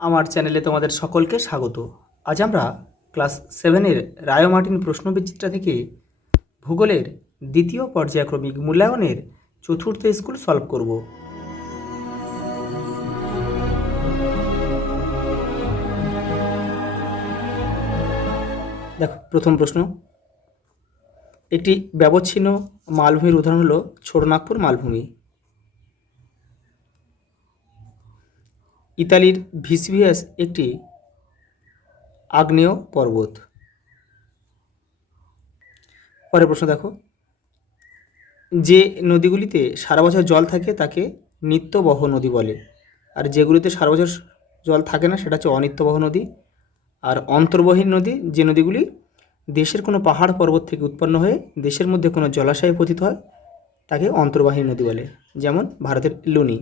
আমার চ্যানেলে তোমাদের সকলকে স্বাগত। আজ আমরা ক্লাস 7-এর রায় ও মার্টিন প্রশ্নবিচিত্রা থেকে ভূগোলের দ্বিতীয় পর্যায়ক্রমিক মূল্যায়নের চতুর্থ স্কুল সলভ করব। দেখো, প্রথম প্রশ্ন, একটি ব্যবচ্ছিন্ন মালভূমির উদাহরণ হলো ছোটনাগপুর মালভূমি। ইতালির ভিসভিয়াস একটি আগ্নেয় পর্বত। পরের প্রশ্ন দেখো, যে নদীগুলিতে সারা বছর জল থাকে তাকে নিত্যবহ নদী বলে, আর যেগুলিতে সারা বছর জল থাকে না সেটা হচ্ছে অনিত্যবহ নদী। আর অন্তর্বহীন নদী যে নদীগুলি দেশের কোনো পাহাড় পর্বত থেকে উৎপন্ন হয়ে দেশের মধ্যে কোনো জলাশয়ে পতিত হয় তাকে অন্তর্বাহী নদী বলে, যেমন ভারতের লুনি।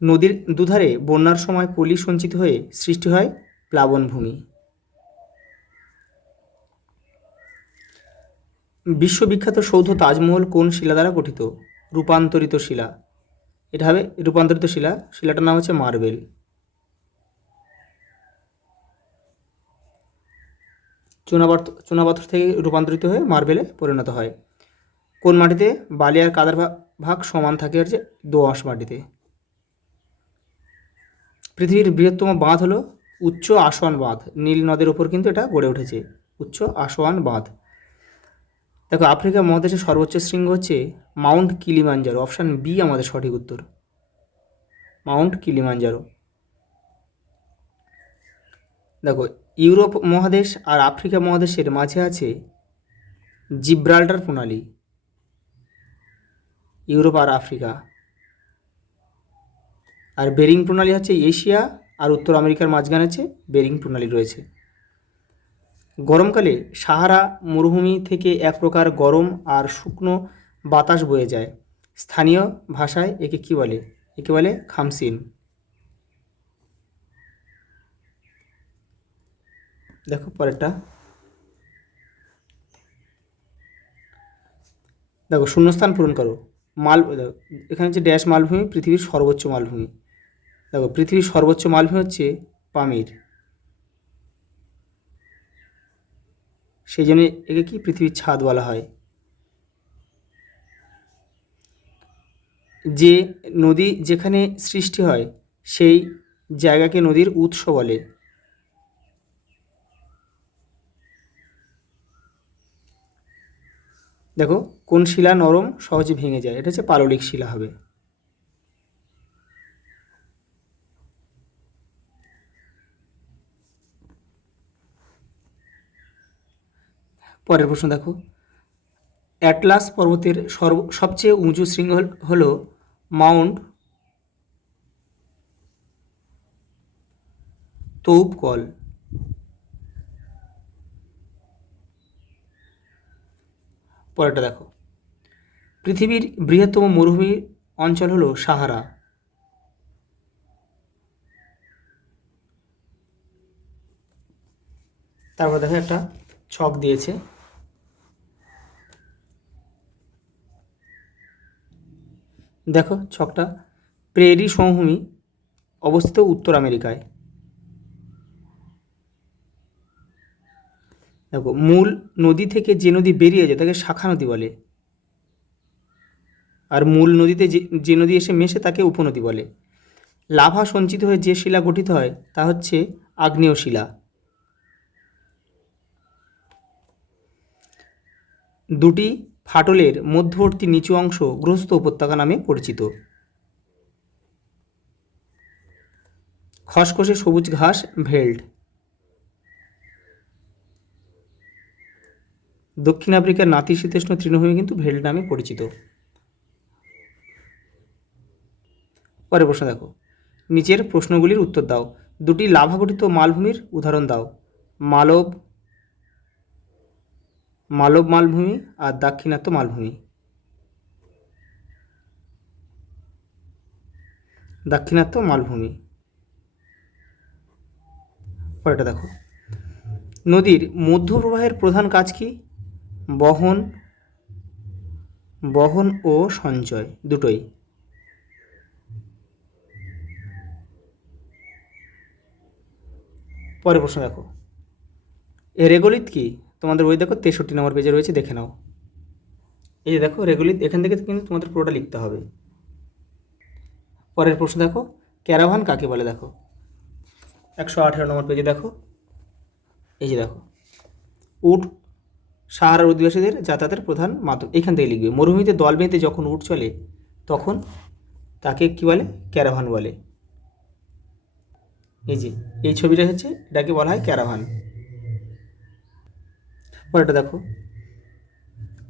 নদীর দুধারে বন্যার সময় পলি সঞ্চিত হয়ে সৃষ্টি হয় প্লাবনভূমি। বিশ্ববিখ্যাত সৌধ তাজমহল কোন শিলা দ্বারা গঠিত? রূপান্তরিত শিলা। এটা হবে রূপান্তরিত শিলা, শিলাটার নাম হচ্ছে মার্বেল। চুনাপাথর থেকে রূপান্তরিত হয়ে মার্বেলে পরিণত হয়। কোন মাটিতে বালি আর কাদার ভাগ সমান থাকে? হচ্ছে দোআঁশ মাটিতে। পৃথিবীর বৃহত্তম বাঁধ হলো উচ্চ আসোয়ান বাঁধ। নীল নদের উপর কিন্তু এটা গড়ে উঠেছে, উচ্চ আসোয়ান বাঁধ। দেখো, আফ্রিকা মহাদেশের সর্বোচ্চ শৃঙ্গ হচ্ছে মাউন্ট কিলিমাঞ্জারো। অপশান বি আমাদের সঠিক উত্তর, মাউন্ট কিলিমাঞ্জারো। দেখো, ইউরোপ মহাদেশ আর আফ্রিকা মহাদেশের মাঝে আছে জিব্রাল্টার প্রণালী। ইউরোপ আর আফ্রিকা। আর বেরিং প্রণালী হচ্ছে এশিয়া আর উত্তর আমেরিকার মাঝখানে আছে বেরিং প্রণালী রয়েছে। গরমকালে সাহারা মরুভূমি থেকে এক প্রকার গরম আর শুকনো বাতাস বয়ে যায়। স্থানীয় ভাষায় একে কী বলে? একে বলে খামসিন। দেখো পরেরটা, দেখো শূন্যস্থান পূরণ করো। এখানে হচ্ছে ড্যাশ মালভূমি পৃথিবীর সর্বোচ্চ মালভূমি। দেখো, পৃথিবীর সর্বোচ্চ মালভূমি হচ্ছে পামির, সেই জন্য একে কি পৃথিবীর ছাদ বলা হয়। যে নদী যেখানে সৃষ্টি হয় সেই জায়গাকে নদীর উৎস বলে। দেখো, কোন শিলা নরম সহজে ভেঙে যায়? এটা হচ্ছে পাললিক শিলা হবে। পরের প্রশ্ন দেখো, অ্যাটলাস পর্বতের সবচেয়ে উঁচু শৃঙ্গ হল মাউন্ট তৌবকল। পরেরটা দেখো, পৃথিবীর বৃহত্তম মরুভূমি অঞ্চল হলো সাহারা। তারপর দেখো একটা ছক দিয়েছে, দেখো ছকটা, প্রেরি সমভূমি অবস্থিত উত্তর আমেরিকায়। দেখো, মূল নদী থেকে যে নদী বেরিয়ে যায় তাকে শাখা নদী বলে, আর মূল নদীতে যে নদী এসে মেশে তাকে উপনদী বলে। লাভা সঞ্চিত হয়ে যে শিলা গঠিত হয় তা হচ্ছে আগ্নেয় শিলা। দুটি ফাটলের মধ্যবর্তী নিচু অংশ গ্রস্ত উপত্যকা নামে পরিচিত। খসখসে সবুজ ঘাস ভেল্ড। দক্ষিণ আফ্রিকার নাতিশীতোষ্ণ তৃণভূমি কিন্তু ভেল্ড নামে পরিচিত। পরের প্রশ্ন দেখো, নিচের প্রশ্নগুলির উত্তর দাও। দুটি লাভাগঠিত মালভূমির উদাহরণ দাও। মালব মালভূমি আর দাক্ষিণাত্য মালভূমি। দাক্ষিণাত্য মালভূমি। পরেরটা দেখো, নদীর মধ্যপ্রবাহের প্রধান কাজ কি? বহন ও সঞ্চয় দুটোই। পরের প্রশ্ন দেখো, রেগোলিত কি? তোমাদের বই দেখো 63 নম্বর পেজে রয়েছে, দেখে নাও। এই যে দেখো রেগোলিত, এখান থেকে কিন্তু তোমাদের পুরোটা লিখতে হবে। পরের প্রশ্ন দেখো, ক্যারাভান কাকে বলে? দেখো 118 নম্বর পেজে দেখো, এই যে দেখো, উট সাহারার অধিবাসীদের যাতায়াতের প্রধান মাধ্যম, এখান থেকে লিখবে। মরুভূমিতে দল বেঁধে যখন উট চলে তখন তাকে কি বলে? ক্যারাভান বলে। এই যে এই ছবিটা হচ্ছে, এটাকে বলা হয় ক্যারাভান। পরেরটা দেখো,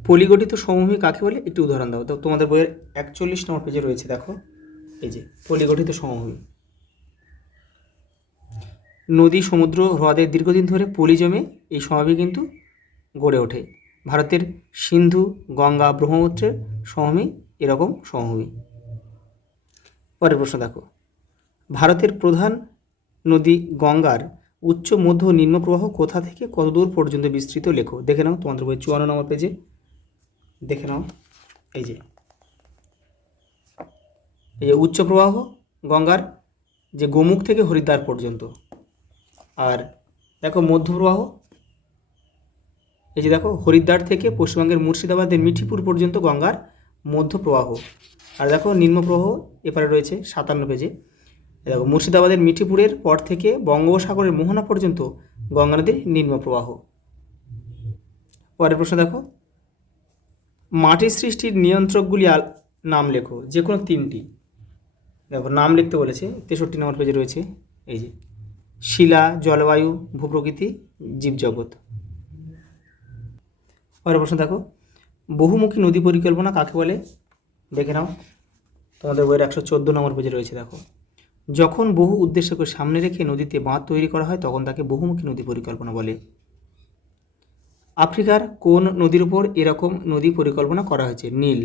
পলিগঠিত সমভূমি কাকে বলে? একটি উদাহরণ দাও। তো তোমাদের বইয়ের 41 নম্বর পেজে রয়েছে, দেখো এই যে পলিগঠিত সমভূমি। নদী, সমুদ্র, হ্রদের দীর্ঘদিন ধরে পলি জমে এই সমভূমি কিন্তু গড়ে ওঠে। ভারতের সিন্ধু, গঙ্গা, ব্রহ্মপুত্রের সমভূমি এরকম সমভূমি। পরের প্রশ্ন দেখো, ভারতের প্রধান নদী গঙ্গার উচ্চ, মধ্য ও নিম্ন প্রবাহ কোথা থেকে কত দূর পর্যন্ত বিস্তৃত? লেখো। দেখে নাও তোমাদের বই 54 নম্বর পেজে, দেখে নাও। এই যে উচ্চ প্রবাহ গঙ্গার যে গোমুখ থেকে হরিদ্বার পর্যন্ত, আর দেখো মধ্য প্রবাহ, এই যে দেখো হরিদ্বার থেকে পশ্চিমবঙ্গের মুর্শিদাবাদের মিঠিপুর পর্যন্ত গঙ্গার মধ্য প্রবাহ। আর দেখো নিম্ন প্রবাহ এপারে রয়েছে 57 পেজে, দেখো মুর্শিদাবাদের মিঠিপুরের পর থেকে বঙ্গোপসাগরের মোহনা পর্যন্ত গঙ্গা নদীর নিম্ন প্রবাহ। পরের প্রশ্ন দেখো, মাটির সৃষ্টির নিয়ন্ত্রকগুলি নাম লেখো, যে কোনো 3টি। দেখো নাম লিখতে বলেছে, 63 নম্বর পেজে রয়েছে, এই যে শিলা, জলবায়ু, ভূপ্রকৃতি, জীবজগৎ। পরের প্রশ্ন দেখো, বহুমুখী নদী পরিকল্পনা কাকে বলে? দেখে নাও তোমাদের বইয়ের 114 নম্বর পেজে রয়েছে, দেখো যখন বহু উদ্দেশ্যকে সামনে রেখে নদীতে বাঁধ তৈরি করা হয় তখন তাকে বহুমুখী নদী পরিকল্পনা বলে। আফ্রিকার কোন নদীর উপর এরকম নদী পরিকল্পনা করা হয়েছে? নীল।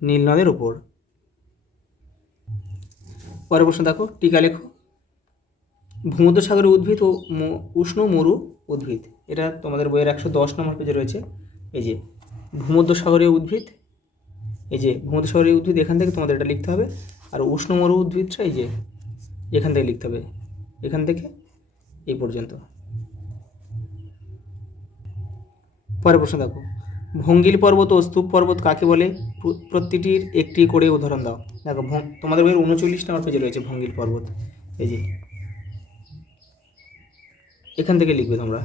নীল নদের উপর। পরের প্রশ্ন দেখো, টিকা লেখো। ভূমধ্যসাগরের উদ্ভিদ ও উষ্ণ মরু উদ্ভিদ, এটা তোমাদের বইয়ের 110 নম্বর পেজে রয়েছে। এই যে ভূমধ্যসাগরীয় উদ্ভিদ, এই যে ভূমধ্যসাগরীয় উদ্ভিদ, এখান থেকে তোমাদের এটা লিখতে হবে। আর উষ্ণ মরু উদ্ভিদটা এই যে এখান থেকে লিখতে হবে, এখান থেকে এই পর্যন্ত। পরের প্রশ্ন দেখো, ভঙ্গিল পর্বত ও স্তূপ পর্বত কাকে বলে? প্রতিটির একটি করে উদাহরণ দাও। দেখো তোমাদের বইয়ের 39 নম্বর পেজে রয়েছে ভঙ্গিল পর্বত, এই যে এখান থেকে লিখবে তোমরা।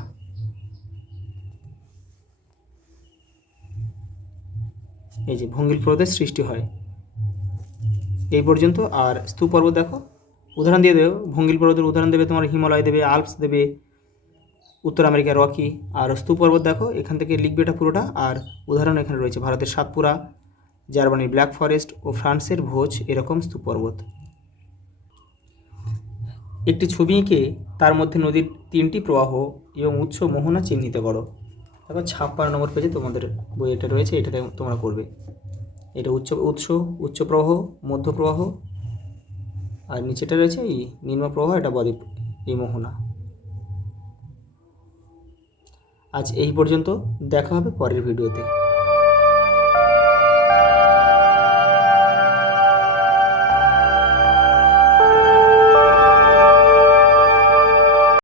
এই যে ভঙ্গিল পর্বতের সৃষ্টি হয় এই পর্যন্ত। আর স্তূপ পর্বত দেখো উদাহরণ দিয়ে দেবে, ভঙ্গিল পর্বতের উদাহরণ দেবে তোমার হিমালয় দেবে, আল্পস দেবে, উত্তর আমেরিকার রকি। আর স্তূপ পর্বত দেখো এখান থেকে লিখবে এটা পুরোটা। আর উদাহরণ এখানে রয়েছে ভারতের সাতপুরা, জার্মানির ব্ল্যাক ফরেস্ট ও ফ্রান্সের ভোজ, এরকম স্তূপ পর্বত। একটি ছবি এঁকে তার মধ্যে নদীর 3টি প্রবাহ এবং উৎস মোহনা চিহ্নিত করো। দেখো 56 নম্বর পেজে তোমাদের বই এটা রয়েছে, এটাতে তোমরা করবে। এটা উচ্চ প্রবাহ, মধ্য প্রবাহ, আর নিচেটা রয়েছে এই নিম্ন প্রবাহ, এটা বদ্বীপ, এই মোহনা। আজ এই পর্যন্ত, দেখা হবে পরের ভিডিওতে।